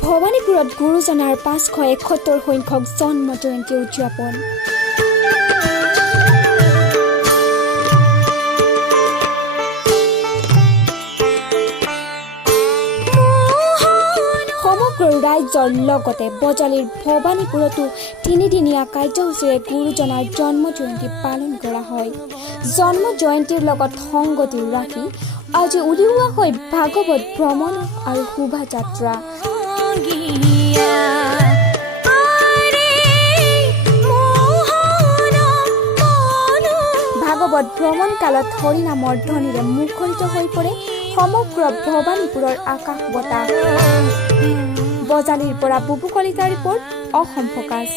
ভৱানীপুৰত গুৰুজনাৰ 571 সংখ্যক জন্ম জয়ন্তী উদযাপন। সমগ্ৰ ৰাজ্যৰ লগতে বজালীৰ ভৱানীপুৰতো তিনিদিনীয়া কাৰ্যসূচীৰে গুৰুজনাৰ জন্ম জয়ন্তী পালন কৰা হয়। জন্ম জয়ন্তীৰ লগত সংগতি ৰাখি আজি উলিওৱা হয় ভাগৱত ভ্ৰমণ আৰু শোভাযাত্ৰা। ভাগৱত ভ্ৰমণ কালত হৰিনামৰ ধ্বনিৰে মুখৰিত হৈ পৰে সমগ্ৰ ভৱানীপুৰৰ আকাশ বতাহ। বজালীৰ পৰা বুবু কলিতাৰ ৰিপৰ্ট, অসম ফোকাছ।